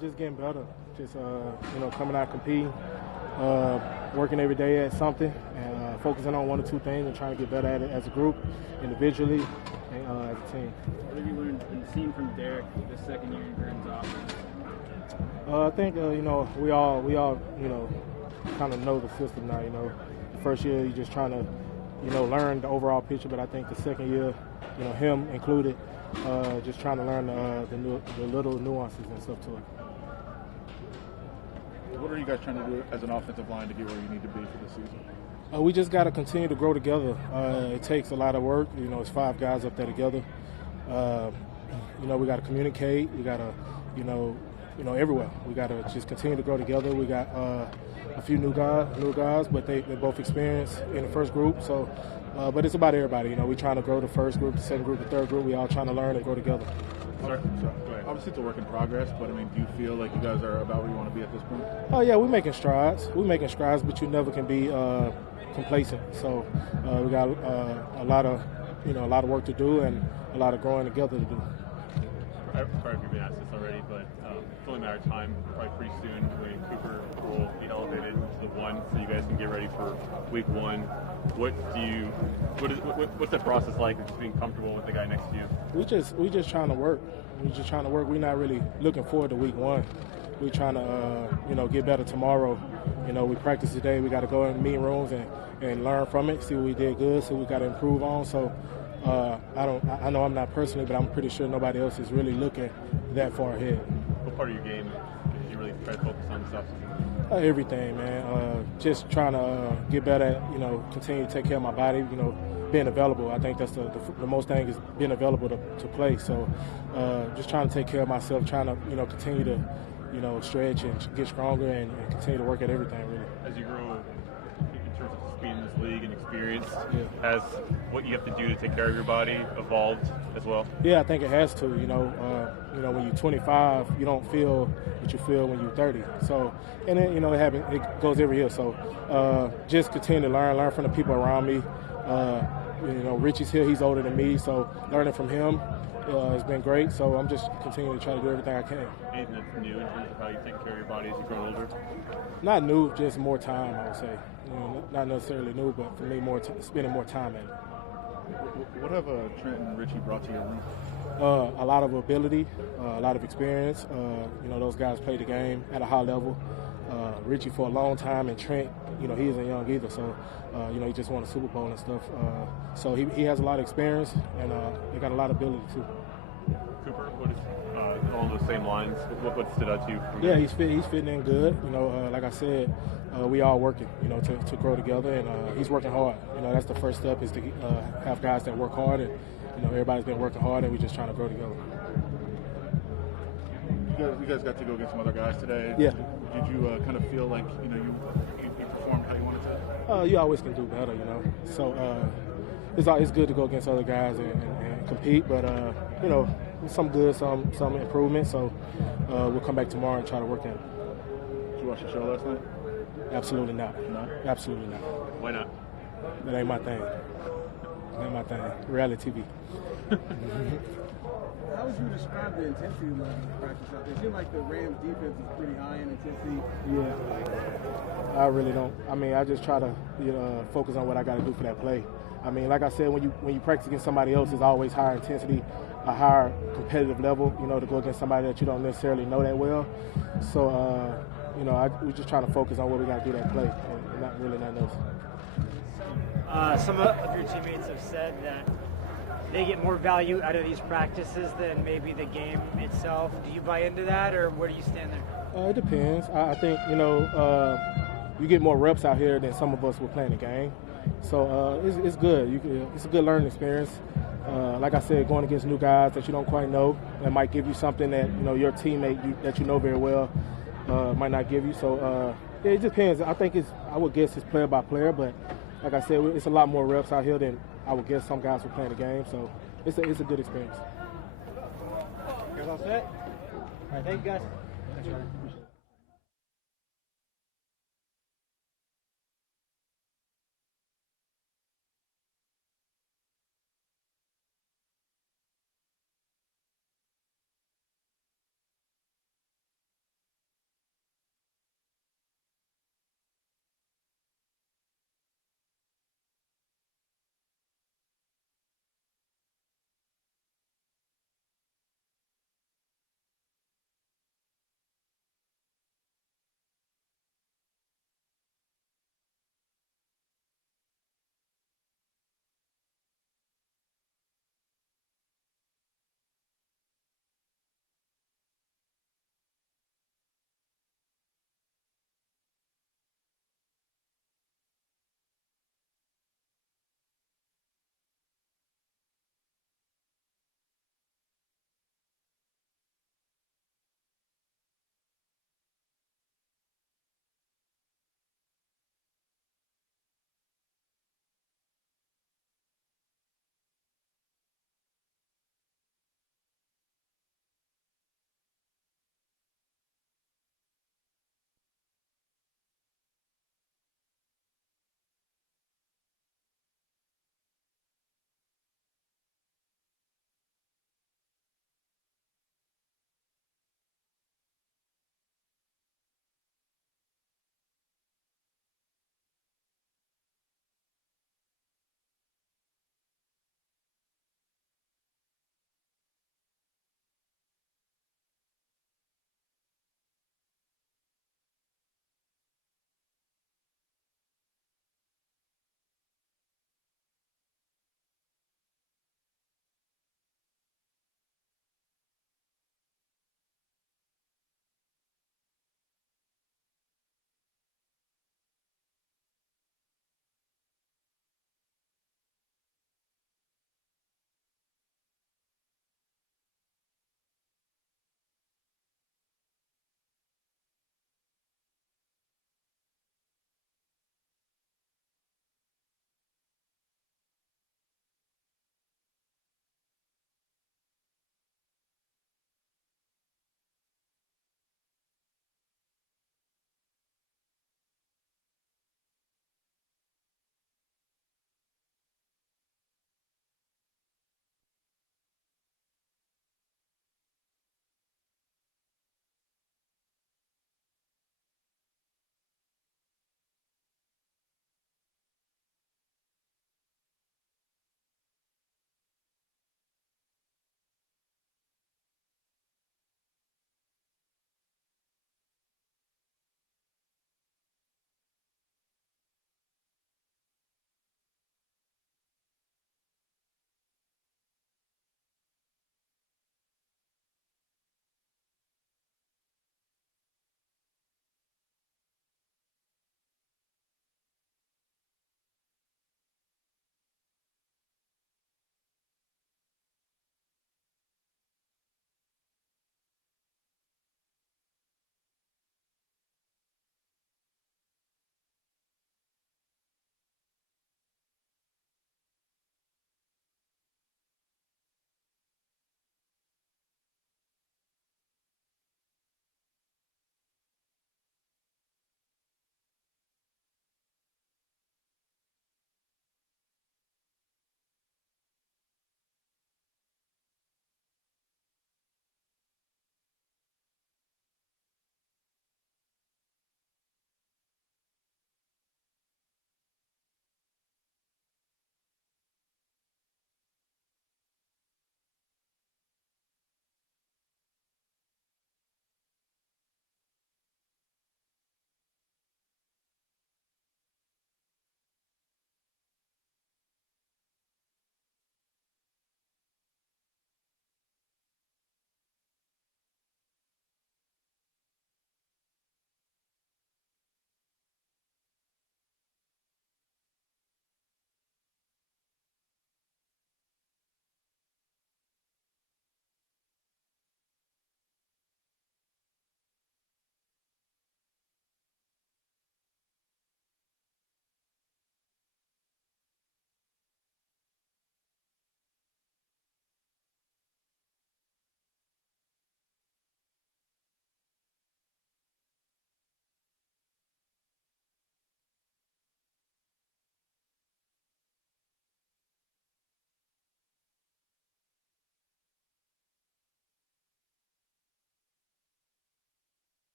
Just getting better. Just coming out competing, working every day at something, and focusing on one or two things and trying to get better at it as a group, individually, and as a team. What have you learned and seen from Derek this second year in Grim's offense? I think we all kind of know the system now. The first year you're just trying to learn the overall picture, but I think the second year, him included, just trying to learn the little nuances and stuff to it. What are you guys trying to do as an offensive line to get where you need to be for this season? We just got to continue to grow together. It takes a lot of work. It's 5 guys up there together. We got to communicate. We got to, everywhere. We got to just continue to grow together. We got a few new guys, but they both experienced in the first group. So, but it's about everybody. We're trying to grow the first group, the second group, the third group. We all trying to learn and grow together. Sorry. Obviously, it's a work in progress, but do you feel like you guys are about where you want to be at this point? Oh yeah, we're making strides. But you never can be complacent. So we got a lot of work to do and a lot of growing together to do. Sorry if you've been asked this already, but it's only a matter of time, probably pretty soon, when Cooper will be elevated to the 1, so you guys can get ready for week 1. What's that process like of just being comfortable with the guy next to you? We just trying to work. We're not really looking forward to week 1. We're trying to get better tomorrow. We practice today. We got to go in meeting rooms and learn from it, see what we did good, see what we got to improve on. So I know I'm not personally, but I'm pretty sure nobody else is really looking that far ahead. What part of your game do you really try to focus on this offseason? Everything, man. Just trying to get better at, continue to take care of my body, being available. I think that's the most thing is being available to play. So just trying to take care of myself, trying to, continue to, stretch and get stronger and continue to work at everything, really. As you grow in terms of speed in this league and experience, yeah. Has what you have to do to take care of your body evolved as well? Yeah, I think it has to. When you're 25, you don't feel what you feel when you're 30. So, and then, it happens. It goes every year. So, just continue to learn from the people around me. Richie's here. He's older than me, so learning from him has been great. So I'm just continuing to try to do everything I can. Anything that's new in terms of how you take care of your body as you grow older? Not new, just more time, I would say. Not necessarily new, but for me, spending more time in it. What have Trent and Richie brought to your room? A lot of ability, a lot of experience. Those guys play the game at a high level. Richie for a long time, and Trent, he isn't young either. So, he just won a Super Bowl and stuff. So he has a lot of experience, and they got a lot of ability too. Cooper, what is along those same lines? What stood out to you? Yeah, he's fitting in good. Like I said, we all working, to grow together, and he's working hard. That's the first step is to have guys that work hard, and everybody's been working hard, and we're just trying to grow together. You guys got to go get some other guys today. Yeah. Did you kind of feel like you performed how you wanted to? You always can do better, So it's good to go against other guys and compete, but some good, some improvement. So we'll come back tomorrow and try to work at it. Did you watch the show last night? Absolutely not. No? Absolutely not. Why not? That ain't my thing. Reality TV. How would you describe the intensity level of practice out there? It seemed like the Rams defense is pretty high in intensity. Yeah. I really don't. I just try to focus on what I got to do for that play. Like I said, when you practice against somebody else, it's always higher intensity, a higher competitive level, to go against somebody that you don't necessarily know that well. So, we're just trying to focus on what we got to do that play and not really nothing else. Some of your teammates have said that they get more value out of these practices than maybe the game itself. Do you buy into that, or where do you stand there? It depends. I think, you get more reps out here than some of us were playing the game. So it's good. It's a good learning experience. Like I said, going against new guys that you don't quite know, that might give you something that, your teammate that you know very well might not give you. So it depends. I would guess it's player by player, but like I said, it's a lot more reps out here than I would guess some guys were playing the game. So it's a good experience. You guys all set? All right, thank you guys. Thanks, Ryan.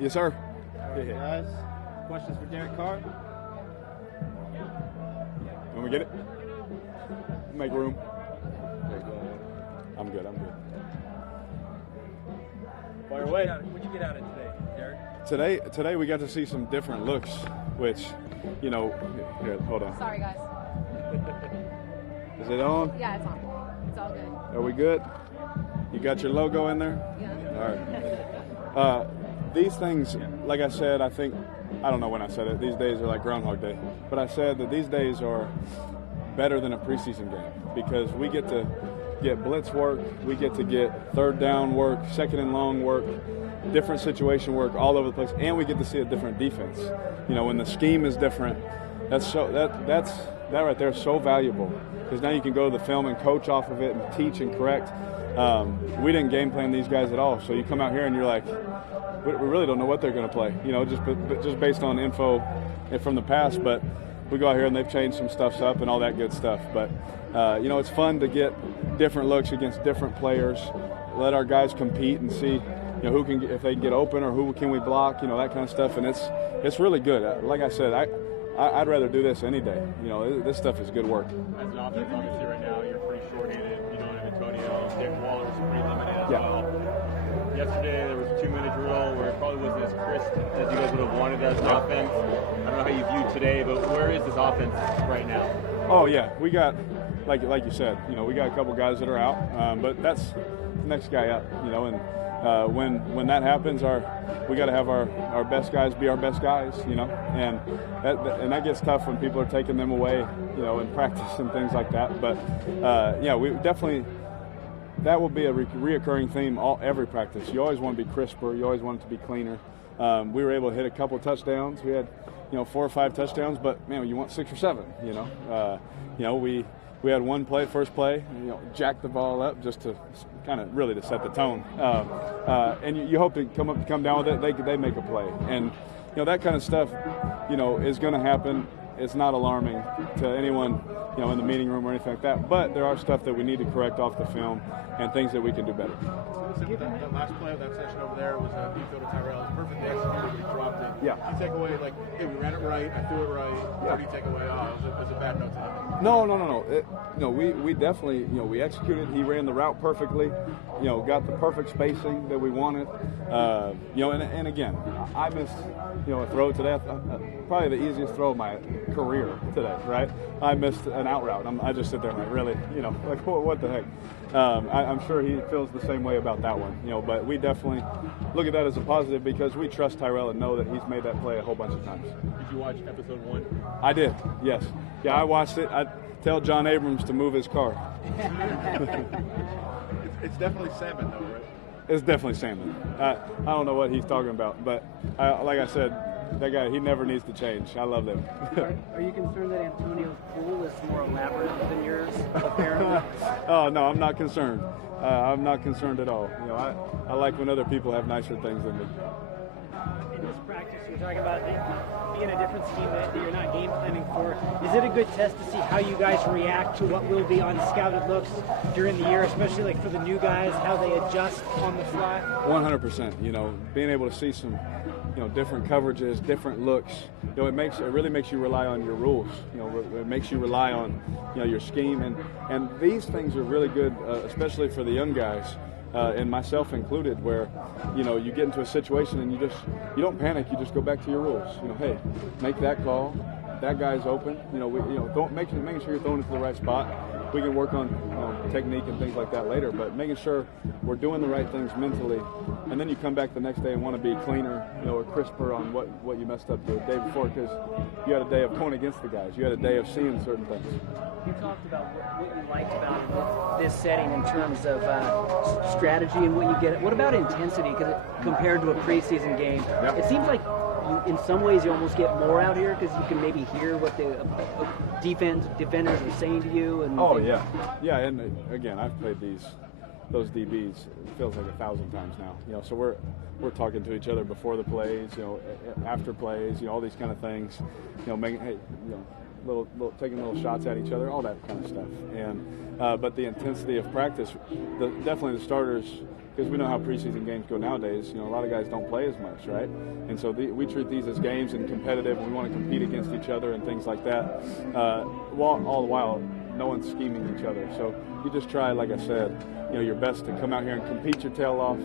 Yes, sir. All right, guys. Questions for Derek Carr? Want me to get it? Make room. I'm good. Fire away. What'd you get out of today, Derek? Today we got to see some different looks, which, you know, here, hold on. Sorry, guys. Is it on? Yeah, it's on. It's all good. Are we good? You got your logo in there? Yeah. All right. These things, like I said, I don't know when I said it, these days are like Groundhog Day, but I said that these days are better than a preseason game because we get to get blitz work, we get to get third down work, second and long work, different situation work all over the place, and we get to see a different defense. You know, when the scheme is different, that right there is so valuable because now you can go to the film and coach off of it and teach and correct. We didn't game plan these guys at all, so you come out here and you're like, we really don't know what they're going to play, you know, just based on info from the past. But we go out here and they've changed some stuff up and all that good stuff. But you know, it's fun to get different looks against different players, let our guys compete and see, you know, if they can get open or who can we block, you know, that kind of stuff. And it's really good. Like I said, I'd rather do this any day. You know, this stuff is good work. As an offense, obviously, right now you're pretty short-handed. You don't have Antonio. Dick Waller's pretty limited as well. Yesterday there was a 2-minute drill where it probably wasn't as crisp as you guys would have wanted as an offense. I don't know how you view today, but where is this offense right now? Oh yeah, we got like you said, you know, we got a couple guys that are out, but that's the next guy up, you know, and when that happens, we got to have our best guys be our best guys, you know, and that gets tough when people are taking them away, you know, in practice and things like that. But yeah, we definitely. That will be a reoccurring theme every practice. You always want to be crisper. You always want it to be cleaner. We were able to hit a couple touchdowns. We had, you know, 4 or 5 touchdowns, but man, you want 6 or 7. You know, we had one play, first play, you know, jack the ball up just to kind of really to set the tone. And you hope to come down with it. They make a play, and you know that kind of stuff, you know, is going to happen. It's not alarming to anyone, you know, in the meeting room or anything like that. But there are stuff that we need to correct off the film and things that we can do better. That last play of that session over there was a deep throw to Tyrell. It was perfectly executed, but he dropped it. Yeah. You take away, like, hey, we ran it right, I threw it right. Yeah. Or do you take away, it was a bad note to him? No. We definitely, you know, we executed. He ran the route perfectly, you know, got the perfect spacing that we wanted. You know, and again, I missed, you know, a throw today. Probably the easiest throw of my career today, right? I missed an out route. I just sit there and like, really, you know, like, what the heck? I'm sure he feels the same way about that one, you know, but we definitely look at that as a positive because we trust Tyrell and know that he's made that play a whole bunch of times. Did you watch episode 1? I did, yes. Yeah, I watched it. I tell John Abrams to move his car. It's definitely salmon, though, right? It's definitely salmon. I don't know what he's talking about, but like I said, that guy, he never needs to change. I love them. Are you concerned that Antonio's pool is more elaborate than yours, apparently? Oh, no, I'm not concerned. I'm not concerned at all. You know, I like when other people have nicer things than me. In this practice, you're talking about being a different scheme that you're not game planning for. Is it a good test to see how you guys react to what will be on scouted looks during the year, especially like for the new guys, how they adjust on the fly? 100%. You know, being able to see some, you know, different coverages, different looks. You know, it really makes you rely on your rules. You know, it makes you rely on, you know, your scheme, and these things are really good, especially for the young guys. And myself included, where, you know, you get into a situation and you don't panic, you just go back to your rules. You know, hey, make that call, that guy's open. You know, don't making sure you're throwing it to the right spot. We can work on, you know, technique and things like that later, but making sure we're doing the right things mentally, and then you come back the next day and want to be cleaner, you know, or crisper on what you messed up the day before, because you had a day of going against the guys, you had a day of seeing certain things. You talked about what you liked about this setting in terms of strategy and what you get. What about intensity? Because compared to a preseason game, It seems like in some ways you almost get more out here because you can maybe hear what the defenders are saying to you. And yeah. And again, I've played those DBs. It feels like 1,000 times now. You know, so we're talking to each other before the plays, you know, after plays, you know, all these kind of things. You know, making taking little shots at each other, all that kind of stuff. And but the intensity of practice, definitely the starters because we know how preseason games go nowadays. A lot of guys don't play as much, right? And so we treat these as games and competitive. We want to compete against each other and things like that. All the while, no one's scheming each other. So you just try, like I said, your best to come out here and compete your tail off,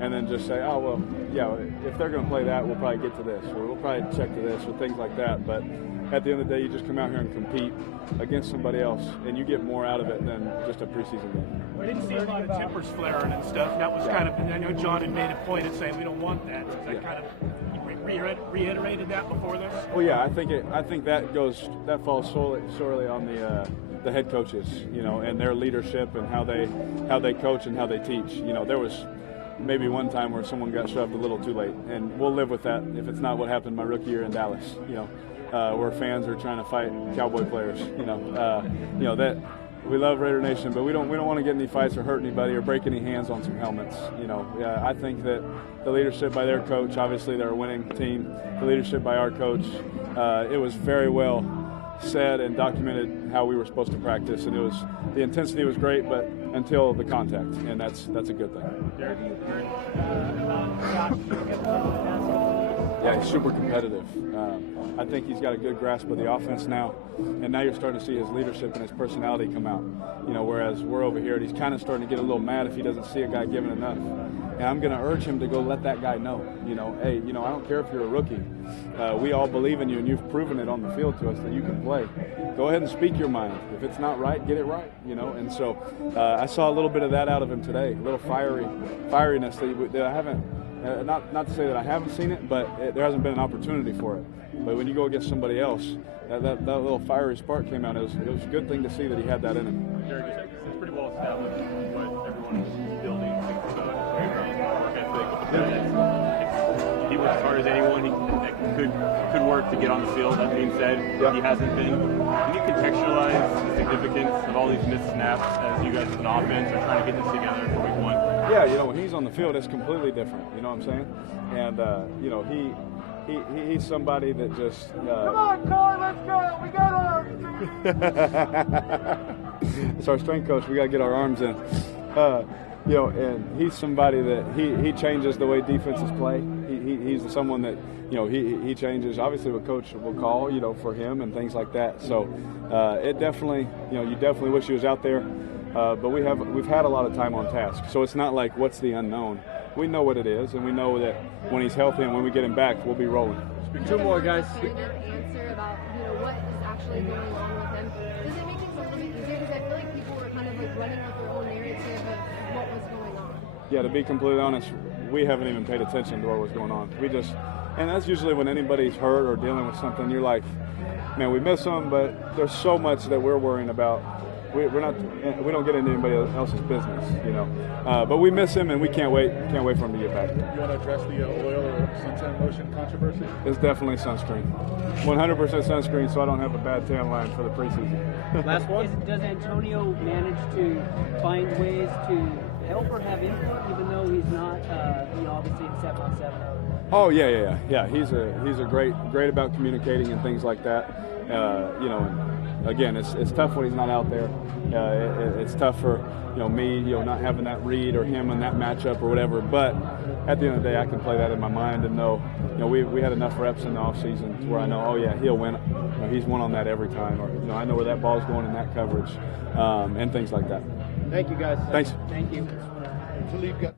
and then just say, oh, well, yeah, if they're going to play that, we'll probably get to this, or we'll probably check to this, or things like that. But at the end of the day, you just come out here and compete against somebody else, and you get more out of it than just a preseason game. We didn't see a lot of tempers flaring and stuff. That was kind of, I know John had made a point of saying we don't want that. So that kind of reiterated that before this? Well, yeah, I think that falls sorely on the head coaches, and their leadership and how they coach and how they teach. There was maybe one time where someone got shoved a little too late, and we'll live with that if it's not what happened my rookie year in Dallas. Where fans are trying to fight Cowboy players. That we love Raider Nation, but we don't want to get any fights or hurt anybody or break any hands on some helmets. I think that the leadership by their coach, obviously they're a winning team. The leadership by our coach, it was very well said and documented how we were supposed to practice, and the intensity was great, but until the contact, and that's a good thing. Yeah, he's super competitive. I think he's got a good grasp of the offense now, and now you're starting to see his leadership and his personality come out. Whereas we're over here, and he's kind of starting to get a little mad if he doesn't see a guy giving enough. And I'm going to urge him to go let that guy know. Hey, I don't care if you're a rookie. We all believe in you, and you've proven it on the field to us that you can play. Go ahead and speak your mind. If it's not right, get it right. And so I saw a little bit of that out of him today, a little fieriness that I haven't. Not to say that I haven't seen it, but there hasn't been an opportunity for it. But when you go against somebody else, that little fiery spark came out. It was a good thing to see that he had that in him. Derek, it's pretty well established what everyone in this building thinks about work ethic. He works as hard as anyone that could work to get on the field. That being said, he hasn't been. Can you contextualize the significance of all these missed snaps as you guys as an offense are trying to get this together for week one? Yeah, when he's on the field, it's completely different. You know what I'm saying? And he's somebody that just. Come on, Carr, let's go. We got arms. It's our strength coach. We got to get our arms in. And he's somebody that he changes the way defenses play. He's someone that he changes obviously what coach will call for him and things like that. So it definitely you definitely wish he was out there. But we've had a lot of time on task, so it's not like what's the unknown. We know what it is, and we know that when he's healthy and when we get him back, we'll be rolling. Two more, guys. Your answer about what is actually going on with him. Does it make things a little bit easier? Because I feel like people were kind of running with their own narrative of what was going on. Yeah, to be completely honest, we haven't even paid attention to what was going on. And that's usually when anybody's hurt or dealing with something, you're like, man, we miss them, but there's so much that we're worrying about. We don't get into anybody else's business, but we miss him, and we can't wait for him to get back. You want to address the oil or suntan lotion controversy? It's definitely sunscreen, 100% sunscreen, so I don't have a bad tan line for the preseason. Last one. Does Antonio manage to find ways to help or have input, even though he's not, obviously in 7-on-7? Oh yeah. He's a great about communicating and things like that. Again, it's tough when he's not out there. It's tough for me, not having that read or him in that matchup or whatever. But at the end of the day, I can play that in my mind and know, we had enough reps in the offseason where I know, oh yeah, he'll win. He's won on that every time, or I know where that ball's going in that coverage, and things like that. Thank you, guys. Thanks. Thank you. Talib got